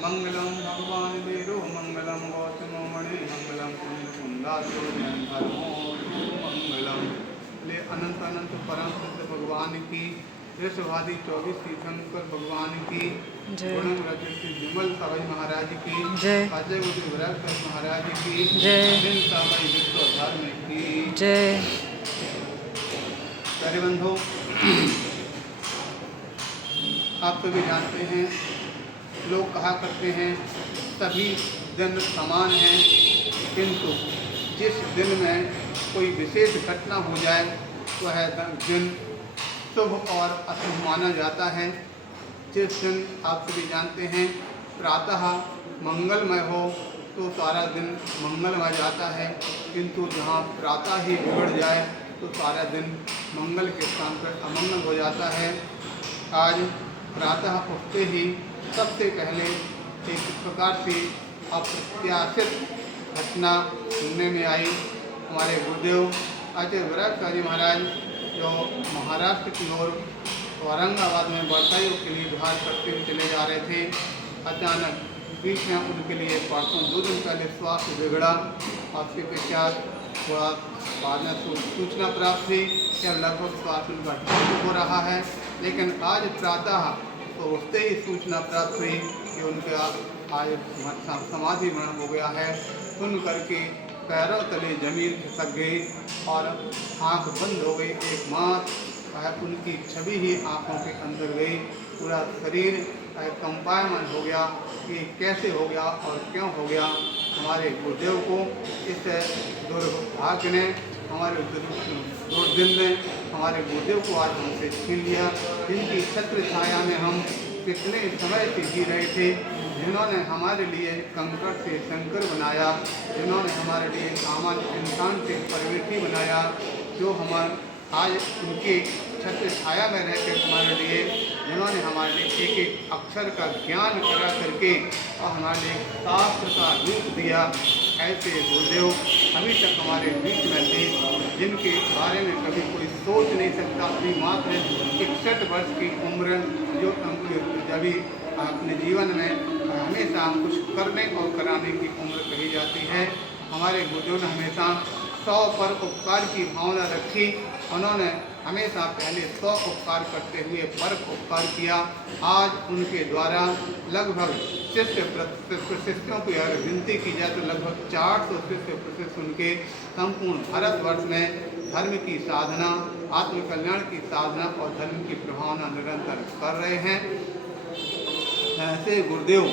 मंगलम भगवान वीरो मंगलम गौतमो मणि मंगलम कुंदासो जैन धर्मो मंगलम। ले अनंत अनंत परम सिद्ध भगवान की, ऋषभादि 24 तीर्थंकर भगवान की, गुणम रचित विमल सभई महाराज की, अजय उद्वरक महाराज की, समय विश्व धर्म की जय। प्यारे बंधु, आप सभी जानते हैं, लोग कहा करते हैं सभी दिन समान हैं, किंतु जिस दिन में कोई विशेष घटना हो जाए वह दिन शुभ और अशुभ माना जाता है। जिस दिन आप सभी जानते हैं प्रातः मंगलमय हो तो सारा दिन मंगलमय जाता है, किंतु जहाँ प्रातः ही बिगड़ जाए तो सारा दिन मंगल के स्थान पर अमंगल हो जाता है। आज प्रातः उठते ही सबसे पहले एक प्रकार से अप्रत्याशित घटना सुनने में आई। हमारे गुरुदेव आचार्य विराट जी महाराज जो महाराष्ट्र की ओर औरंगाबाद में बरसाइयों के लिए विहार करते हुए चले जा रहे थे, अचानक बीच में उनके लिए परसों 2 दिन पहले स्वास्थ्य बिगड़ा और उसके पश्चात थोड़ा बाद में सूचना प्राप्त हुई कि लगभग स्वास्थ्य उनका ठीक हो रहा है। लेकिन आज प्रातः तो उठते ही सूचना प्राप्त हुई कि उनका आज समाधि मरण हो गया है। सुन करके पैरों तले जमीन खिसक गई और आंख बंद हो गई। एकमात्र उनकी छवि ही आंखों के अंदर गई, पूरा शरीर कंपायमान हो गया कि कैसे हो गया और क्यों हो गया। हमारे गुरुदेव को इस दुर्भाग्य ने, हमारे दुर्दिन ने हमारे गुरुदेव को आज हमसे छीन लिया, जिनकी छत्र छाया में हम कितने समय से जी रहे थे, जिन्होंने हमारे लिए कंकड़ से शंकर बनाया, जिन्होंने हमारे लिए सामान्य इंसान से परमेठी बनाया, जो हमारे आज उनके छत्र छाया में रहकर हमारे लिए, जिन्होंने हमारे लिए एक एक अक्षर का ज्ञान करा करके और हमारे लिए शास्त्र का रूप दिया, ऐसे गुरुदेव अभी तक हमारे बीच में थे, जिनके बारे में कभी कोई सोच नहीं सकता। अपनी मात्र 61 वर्ष की उम्र, जो अभी अपने जीवन में हमेशा कुछ करने और कराने की उम्र कही जाती है। हमारे गुरुदेव ने हमेशा 100 पर उपकार की भावना रखी। उन्होंने हमेशा पहले 100 उपकार करते हुए पर उपकार किया। आज उनके द्वारा लगभग शिष्यों की अगर गिनती की जाए तो लगभग 400 शिष्य प्रशिष्य उनके संपूर्ण भारतवर्ष में धर्म की साधना, आत्मकल्याण की साधना और धर्म की प्रभावना निरंतर कर रहे हैं। ऐसे गुरुदेव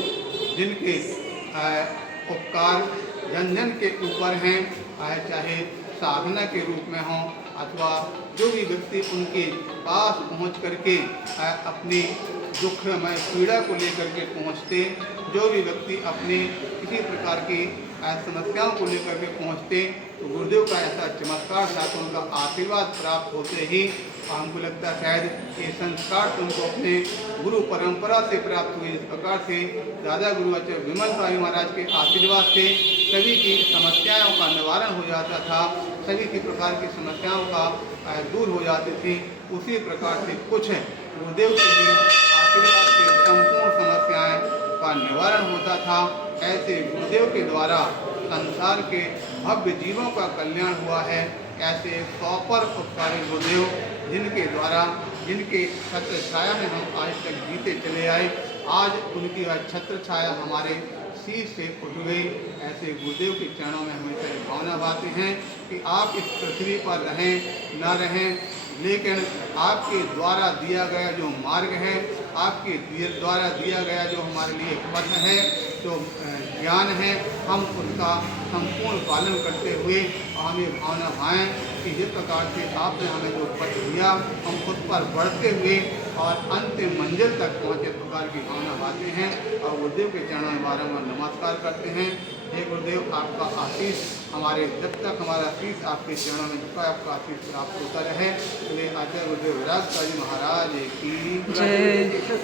जिनके उपकार जन जन के ऊपर हैं, चाहे साधना के रूप में हों अथवा जो भी व्यक्ति उनके पास पहुंच करके अपनी दुखमय पीड़ा को लेकर के पहुंचते, जो भी व्यक्ति अपने किसी प्रकार की समस्याओं को लेकर के पहुंचते, तो गुरुदेव का ऐसा चमत्कार था कि उनका आशीर्वाद प्राप्त होते ही हमको लगता शायद ये संस्कार तुमको अपने गुरु परंपरा से प्राप्त हुए। इस प्रकार से दादा गुरु आचार्य विमल स्वामी महाराज के आशीर्वाद से सभी की समस्याओं का निवारण हो जाता था, सभी की प्रकार की समस्याओं का दूर हो जाती थी। उसी प्रकार से कुछ गुरुदेव के भी आशीर्वाद से संपूर्ण समस्याएं का निवारण होता था। ऐसे गुरुदेव के द्वारा संसार के भव्य जीवों का कल्याण हुआ है। ऐसे 100 पर उपकारी गुरुदेव जिनके द्वारा, जिनके छत्र छाया में हम आज तक जीते चले आए, आज उनकी छत्र छाया हमारे शीश से उठ गई। ऐसे गुरुदेव के चरणों में हमेशा ये भावना बातें हैं कि आप इस पृथ्वी पर रहें न रहें, लेकिन आपके द्वारा दिया गया जो मार्ग है, आपके द्वारा दिया गया जो हमारे लिए पथ है, जो ज्ञान है, हम उसका संपूर्ण पालन करते हुए हमें भावना भाएँ कि जिस प्रकार से आपने हमें जो पथ दिया, हम उस पर बढ़ते हुए और अंतिम मंजिल तक पहुँचे, प्रकार की भावना भाते हैं और गुरुदेव के चरणों में बारंबार नमस्कार करते हैं। हे गुरुदेव, आपका आशीष हमारे, जब तक हमारा आशीष आपके चरणों में झुका, आपका आशीष प्राप्त होता रहे। तो आचार्य गुरुदेव विराट जी महाराज की जय।